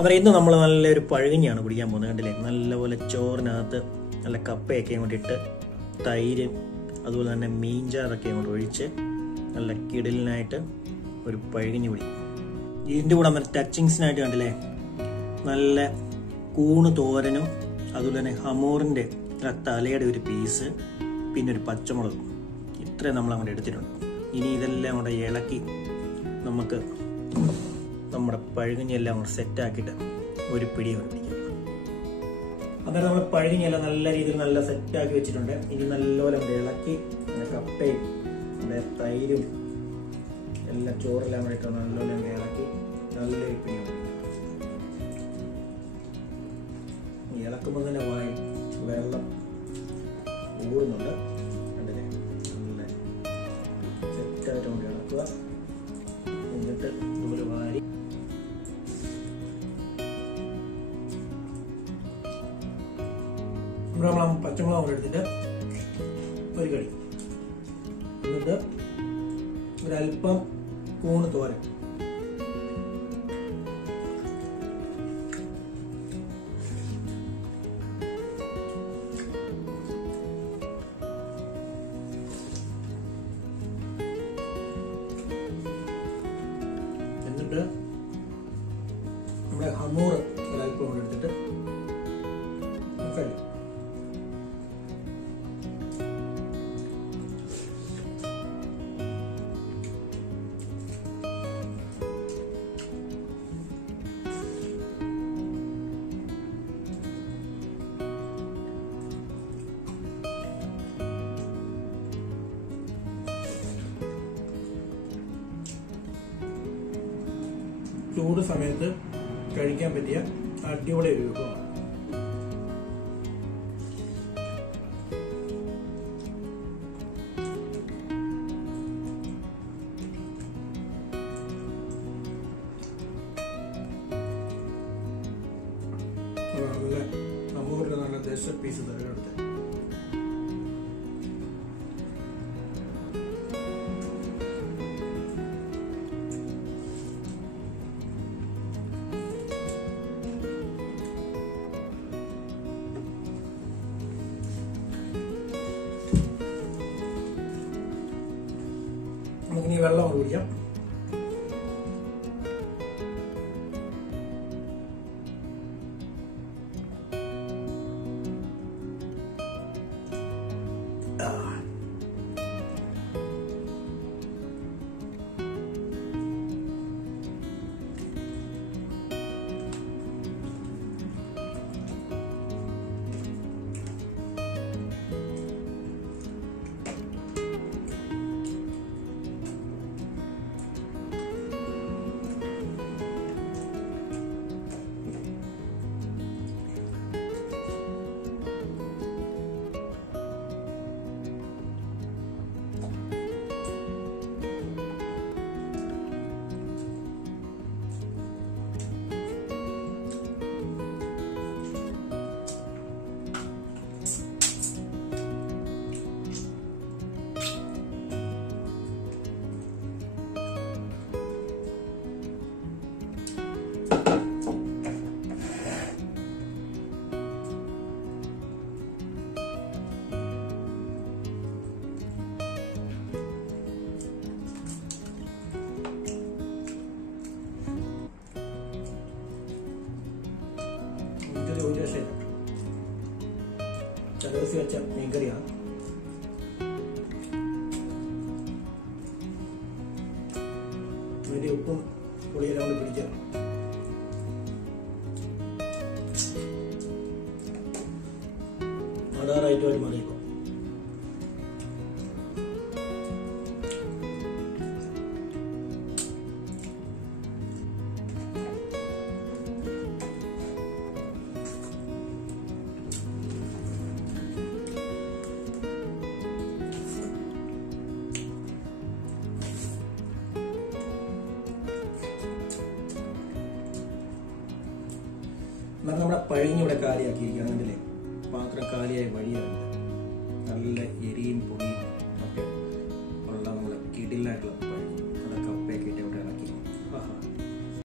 അവർ ഇന്ന് നമ്മൾ നല്ലൊരു പഴകഞ്ഞിയാണ് കുടിക്കാൻ പോകുന്നത്. കണ്ടില്ലേ, നല്ലപോലെ ചോറിനകത്ത് നല്ല കപ്പയൊക്കെ അങ്ങോട്ട് ഇട്ട് തൈര് അതുപോലെ തന്നെ മീൻചാറൊക്കെ അങ്ങോട്ട് ഒഴിച്ച് നല്ല കിടലിനായിട്ട് ഒരു പഴകഞ്ഞി കുടി. ഇതിൻ്റെ കൂടെ നമ്മൾ ടച്ചിങ്സിനായിട്ട് കണ്ടില്ലേ നല്ല കൂണ് തോരനും അതുപോലെ തന്നെ ഹമോറിൻ്റെ തലയുടെ ഒരു പീസ് പിന്നെ ഒരു പച്ചമുളകും ഇത്രയും നമ്മൾ അങ്ങോട്ട് എടുത്തിട്ടുണ്ട്. ഇനി ഇതെല്ലാം കൂടെ ഇളക്കി നമുക്ക് നമ്മുടെ പഴകഞ്ഞിയെല്ലാം കൂടെ സെറ്റാക്കിയിട്ട് ഒരു പിടി കൊണ്ട് പിടിക്കാം. അന്നേരം നമ്മൾ പഴകഞ്ഞിയെല്ലാം നല്ല രീതിയിൽ നല്ല സെറ്റാക്കി വെച്ചിട്ടുണ്ട്. ഇനി നല്ലപോലെ കൂടെ ഇളക്കി കപ്പയും തൈരും എല്ലാം ചോറെല്ലാം കൂടെ ഇട്ട് നല്ലപോലെ കൂടെ ഇളക്കി നല്ലൊരു പിടി കൊണ്ട് ഇളക്കുമ്പോൾ തന്നെ വായി വെള്ളം ഊറുന്നുണ്ട്. കണ്ടില്ലേ, നല്ല സെറ്റായിട്ട് കൊണ്ട് ഇളക്കുക. എന്നിട്ട് ഇതുപോലെ വാരി നമ്മൾ പച്ചമുളക് എടുത്തിട്ട് ഒരു കടി, എന്നിട്ട് ഒരല്പം കൂണ് തോരൻ, എന്നിട്ട് നമ്മുടെ ഹമൂർ ഒരല്പം കൊണ്ട് എടുത്തിട്ട് കഴിയും. ചൂട് സമയത്ത് കഴിക്കാൻ പറ്റിയ അടിപൊളി ഒരു വിഭവമാണ്. നല്ല അമൂറിന് നല്ല ദേശ പീസ് തരടുത്ത് നമുക്കിനി വെള്ളം കുടിക്കാം. ഒരു രക്ഷയില്ല. ചതവസി വെച്ച മീൻകറിയാണ്. അതിൻ്റെ ഉപ്പും പുളിയെല്ലാം കൊണ്ട് പിടിച്ച അടാറായിട്ട് ഒരു മറിയിക്കും. നമ്മുടെ പഴഞ്ഞി ഇവിടെ കാലിയാക്കിയിരിക്കുകയാണ്. കണ്ടില്ലേ, പാത്രം കാലിയായി വഴിയാണ്. നല്ല എരിയും പൊടിയും ഒക്കെ ഉള്ള നമ്മുടെ കിടിലായിട്ടുള്ള